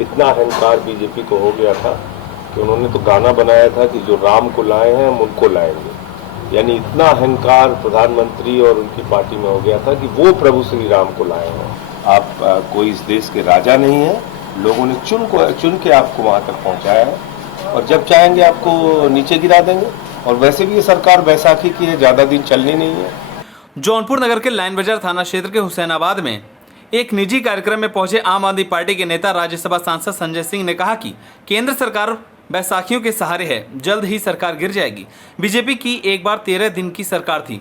इतना अहंकार बीजेपी को हो गया था कि उन्होंने तो गाना बनाया था कि जो राम को लाए हैं हम उनको लाएंगे। यानी इतना अहंकार प्रधानमंत्री और उनकी पार्टी में हो गया था कि वो प्रभु श्री राम को लाए हैं। आप कोई इस देश के राजा नहीं है, लोगों ने चुन के आपको वहां तक पहुंचाया है और जब चाहेंगे आपको नीचे गिरा देंगे। और वैसे भी ये सरकार बैसाखी की है, ज्यादा दिन चलनी नहीं है। जौनपुर नगर के लाइन बाजार थाना क्षेत्र के हुसैनाबाद में एक निजी कार्यक्रम में पहुंचे आम आदमी पार्टी के नेता राज्यसभा सांसद संजय सिंह ने कहा कि केंद्र सरकार बैसाखियों के सहारे है, जल्द ही सरकार गिर जाएगी। बीजेपी की एक बार 13 दिन की सरकार थी,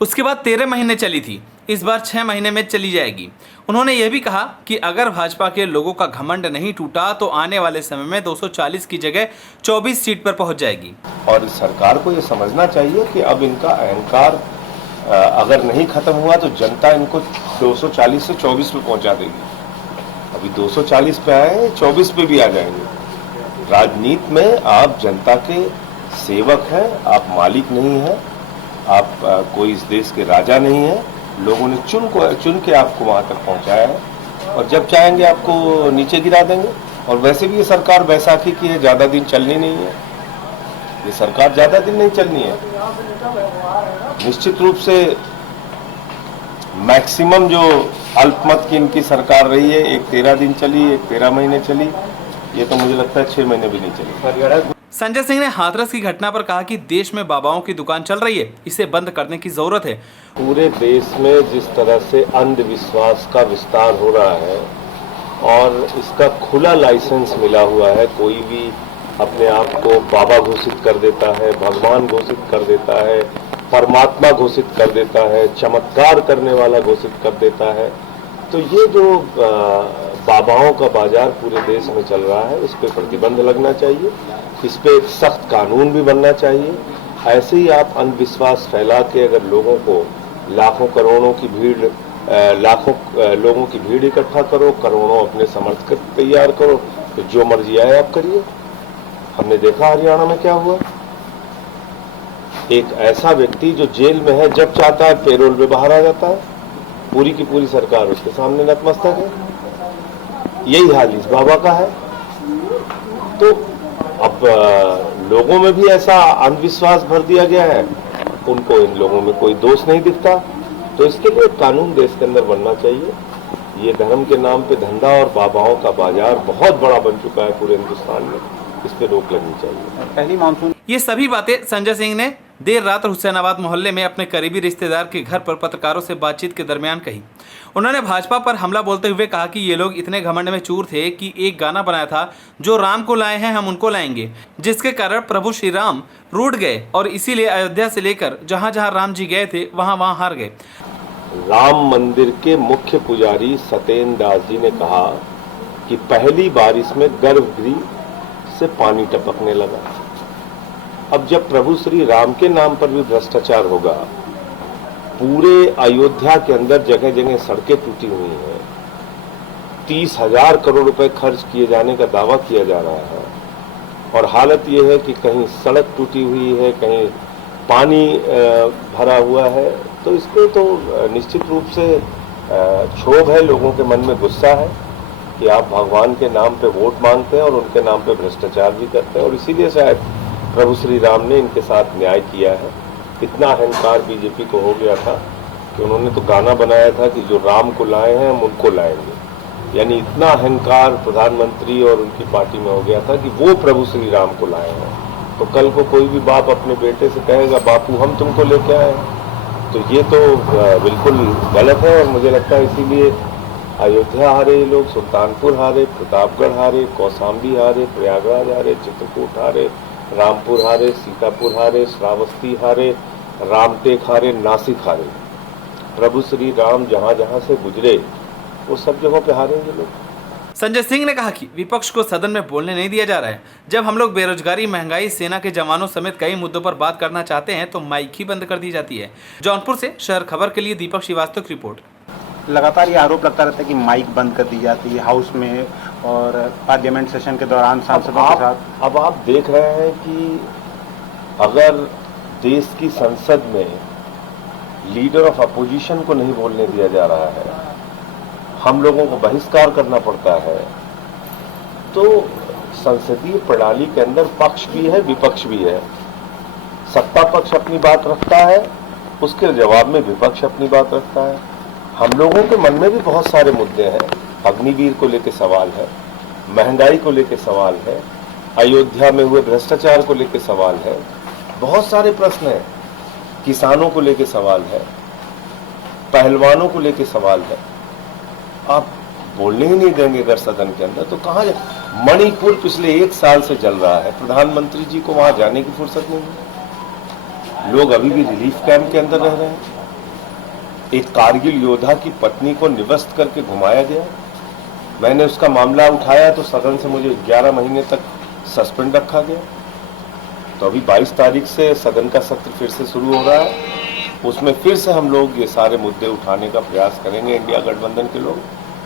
उसके बाद 13 महीने चली थी, इस बार 6 महीने में चली जाएगी। उन्होंने यह भी कहा कि अगर भाजपा के लोगों का घमंड नहीं टूटा तो आने वाले समय में 240 की जगह 24 सीट पर पहुंच जाएगी। और सरकार को ये समझना चाहिए कि अब इनका अहंकार अगर नहीं खत्म हुआ तो जनता इनको 240 से 24 पे पहुंचा देगी। अभी 240 पे आए, 24 पे भी आ जाएंगे। राजनीति में आप जनता के सेवक हैं, आप मालिक नहीं हैं, आप कोई इस देश के राजा नहीं है। लोगों ने चुन के आपको वहां तक पहुंचाया है और जब चाहेंगे आपको नीचे गिरा देंगे। और वैसे भी ये सरकार बैसाखी की है, ज्यादा दिन चलनी नहीं है। ये सरकार ज्यादा दिन नहीं चलनी है। निश्चित रूप से मैक्सिमम जो अल्पमत की इनकी सरकार रही है, एक 13 दिन चली, एक 13 महीने चली, ये तो मुझे लगता है 6 महीने भी नहीं चली। संजय सिंह ने हाथरस की घटना पर कहा कि देश में बाबाओं की दुकान चल रही है, इसे बंद करने की जरूरत है। पूरे देश में जिस तरह से अंधविश्वास का विस्तार हो रहा है और इसका खुला लाइसेंस मिला हुआ है, कोई भी अपने आप को बाबा घोषित कर देता है, भगवान घोषित कर देता है, परमात्मा घोषित कर देता है, चमत्कार करने वाला घोषित कर देता है। तो ये जो बाबाओं का बाजार पूरे देश में चल रहा है, इस पे प्रतिबंध लगना चाहिए, इस पे एक सख्त कानून भी बनना चाहिए। ऐसे ही आप अंधविश्वास फैला के अगर लोगों को लाखों लोगों की भीड़ इकट्ठा करो, करोड़ों अपने समर्थक तैयार करो, तो जो मर्जी आए आप करिए। हमने देखा हरियाणा में क्या हुआ। एक ऐसा व्यक्ति जो जेल में है, जब चाहता है पेरोल पे बाहर आ जाता है, पूरी की पूरी सरकार उसके सामने नतमस्तक है। यही हाल इस बाबा का है। तो अब लोगों में भी ऐसा अंधविश्वास भर दिया गया है, उनको इन लोगों में कोई दोष नहीं दिखता। तो इसके लिए कानून देश के अंदर बनना चाहिए। ये धर्म के नाम पे धंधा और बाबाओं का बाजार बहुत बड़ा बन चुका है पूरे हिंदुस्तान में, इस पे रोक लगनी चाहिए। पहली मानसून। ये सभी बातें संजय सिंह ने देर रात हुसैनाबाद मोहल्ले में अपने करीबी रिश्तेदार के घर पर पत्रकारों से बातचीत के दरमियान कही। उन्होंने भाजपा पर हमला बोलते हुए कहा कि ये लोग इतने घमंड में चूर थे कि एक गाना बनाया था, जो राम को लाए हैं हम उनको लाएंगे, जिसके कारण प्रभु श्री राम रूठ गए और इसीलिए अयोध्या से लेकर जहां जहां राम जी गए थे वहां वहां हार गए। राम मंदिर के मुख्य पुजारी सत्येंद्र दास जी ने कहा कि पहली बारिश में गर्भगृह से पानी टपकने लगा। अब जब प्रभु श्री राम के नाम पर भी भ्रष्टाचार होगा, पूरे अयोध्या के अंदर जगह जगह सड़कें टूटी हुई हैं, 30,000 करोड़ रुपए खर्च किए जाने का दावा किया जा रहा है और हालत यह है कि कहीं सड़क टूटी हुई है, कहीं पानी भरा हुआ है। तो इसको तो निश्चित रूप से क्षोभ है, लोगों के मन में गुस्सा है कि आप भगवान के नाम पे वोट मांगते हैं और उनके नाम पे भ्रष्टाचार भी करते हैं और इसीलिए शायद प्रभु श्री राम ने इनके साथ न्याय किया है। इतना अहंकार बीजेपी को हो गया था कि उन्होंने तो गाना बनाया था कि जो राम को लाए हैं हम उनको लाएंगे। यानी इतना अहंकार प्रधानमंत्री और उनकी पार्टी में हो गया था कि वो प्रभु श्री राम को लाए हैं। तो कल को कोई भी बाप अपने बेटे से कहेगा बापू हम तुमको लेके आए, तो ये तो बिल्कुल गलत है। और मुझे लगता है इसीलिए अयोध्या हारे ये लोग, सुल्तानपुर हारे, प्रतापगढ़ हारे, कौशाम्बी हारे, प्रयागराज हारे, चित्रकूट हारे, रामपुर हारे, सीतापुर हारे, श्रावस्ती हारे, रामटेक हारे, नासिक हारे। प्रभु श्री राम जहां जहां से गुजरे वो सब जगहों पे हारे ये लोग। संजय सिंह ने कहा कि विपक्ष को सदन में बोलने नहीं दिया जा रहा है। जब हम लोग बेरोजगारी, महंगाई, सेना के जवानों समेत कई मुद्दों पर बात करना चाहते हैं तो माइक ही बंद कर दी जाती है। जौनपुर से शहर खबर के लिए दीपक श्रीवास्तव की रिपोर्ट। लगातार ये आरोप लगता रहता है कि माइक बंद कर दी जाती है हाउस में और पार्लियामेंट सेशन के दौरान सांसदों के साथ। अब आप देख रहे हैं कि अगर देश की संसद में लीडर ऑफ अपोजिशन को नहीं बोलने दिया जा रहा है, हम लोगों को बहिष्कार करना पड़ता है, तो संसदीय प्रणाली के अंदर पक्ष भी है, विपक्ष भी है। सत्ता पक्ष अपनी बात रखता है, उसके जवाब में विपक्ष अपनी बात रखता है। हम लोगों के मन में भी बहुत सारे मुद्दे हैं। अग्निवीर को लेकर सवाल है, महंगाई को लेकर सवाल है, अयोध्या में हुए भ्रष्टाचार को लेकर सवाल है, बहुत सारे प्रश्न हैं। किसानों को लेकर सवाल है, पहलवानों को लेकर सवाल है। आप बोलने ही नहीं देंगे अगर सदन के अंदर, तो कहाँ जाए। मणिपुर पिछले 1 साल से जल रहा है, प्रधानमंत्री जी को वहां जाने की फुर्सत नहीं है। लोग अभी भी रिलीफ कैंप के अंदर रह रहे हैं। एक कारगिल योद्धा की पत्नी को निवस्त करके घुमाया गया। मैंने उसका मामला उठाया तो सदन से मुझे 11 महीने तक सस्पेंड रखा गया। तो अभी 22 तारीख से सदन का सत्र फिर से शुरू हो रहा है। उसमें फिर से हम लोग ये सारे मुद्दे उठाने का प्रयास करेंगे, इंडिया गठबंधन के लोग।